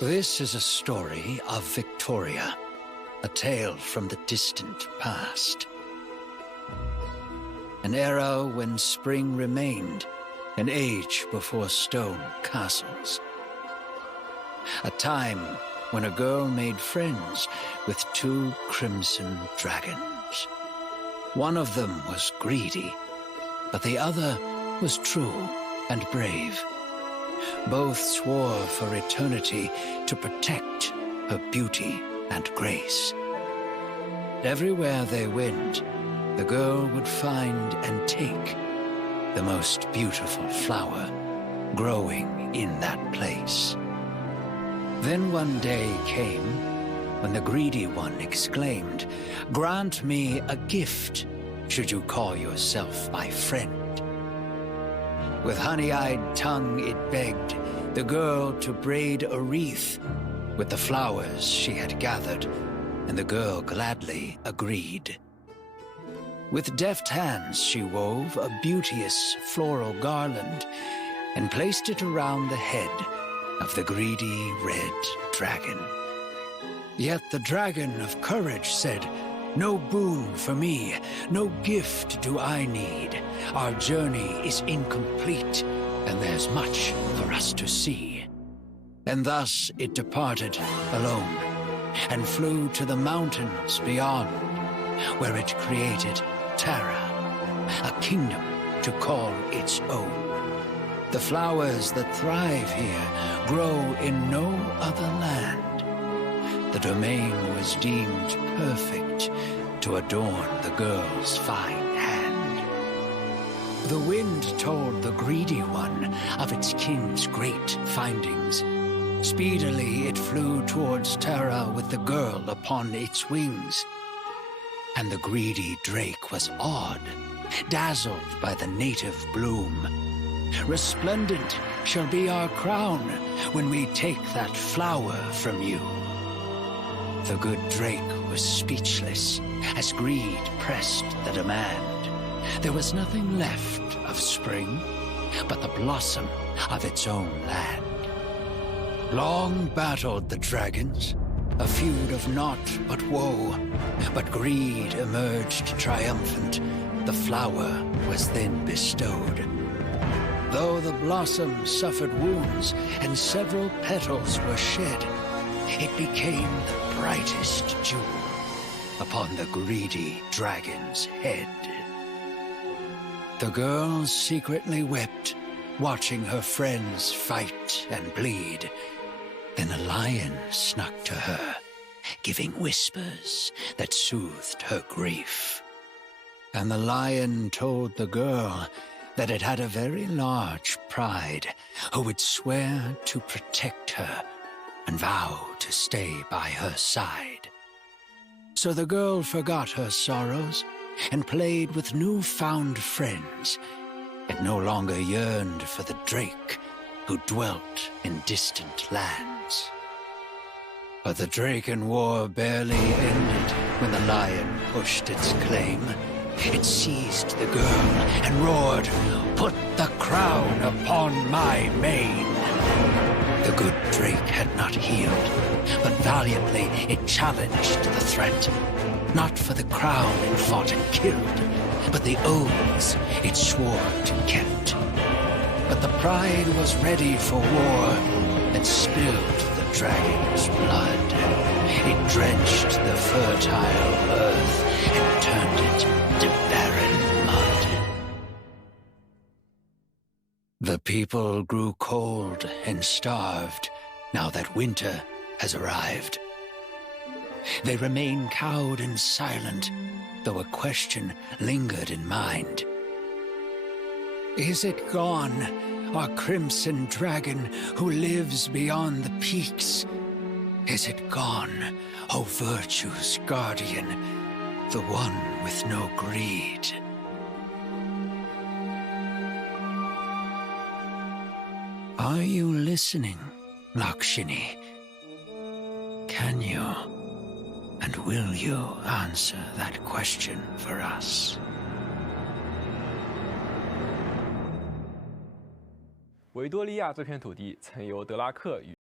This is a story of Victoria, a tale from the distant past. An era when spring remained, an age before stone castles. A time when a girl made friends with two crimson dragons. One of them was greedy, but the other was true and brave. Both swore for eternity to protect her beauty and grace. Everywhere they went, the girl would find and take the most beautiful flower growing in that place. Then one day came when the greedy one exclaimed, "Grant me a gift, should you call yourself my friend." With honey-eyed tongue it begged the girl to braid a wreath with the flowers she had gathered, and the girl gladly agreed. With deft hands she wove a beauteous floral garland and placed it around the head of the greedy red dragon. Yet the dragon of courage said, "No boon for me, no gift do I need. Our journey is incomplete, and there's much for us to see." And thus it departed alone, and flew to the mountains beyond, where it created Terra, a kingdom to call its own. The flowers that thrive here grow in no other land. The domain was deemed perfect to adorn the girl's fine hand. The wind told the greedy one of its king's great findings. Speedily it flew towards Terra with the girl upon its wings. And the greedy drake was awed, dazzled by the native bloom. "Resplendent shall be our crown when we take that flower from you." The good drake was speechless as greed pressed the demand. There was nothing left of spring but the blossom of its own land. Long battled the dragons, a feud of naught but woe, but greed emerged triumphant. The flower was then bestowed. Though the blossom suffered wounds and several petals were shed, it became the brightest jewel upon the greedy dragon's head. The girl secretly wept, watching her friends fight and bleed. Then a lion snuck to her, giving whispers that soothed her grief. And the lion told the girl that it had a very large pride, who would swear to protect her and vow to stay by her side. So the girl forgot her sorrows and played with newfound friends, and no longer yearned for the drake who dwelt in distant lands. But the Draken War barely ended when the lion pushed its claim. It seized the girl and roared, "Put the crown upon my mane!" The good drake had not healed, but valiantly it challenged the threat. Not for the crown it fought and killed, but the oaths it swore to kept. But the pride was ready for war and spilled the dragon's blood. It drenched the fertile earth and turned it to barren mud. The people grew cold and starved now that winter has arrived. They remain cowed and silent, though a question lingered in mind. Is it gone, our crimson dragon who lives beyond the peaks? Is it gone, O virtue's guardian, the one with no greed? Are you listening, Lakshini? Can you and will you answer that question for us? 维多利亚这片土地曾由德拉克与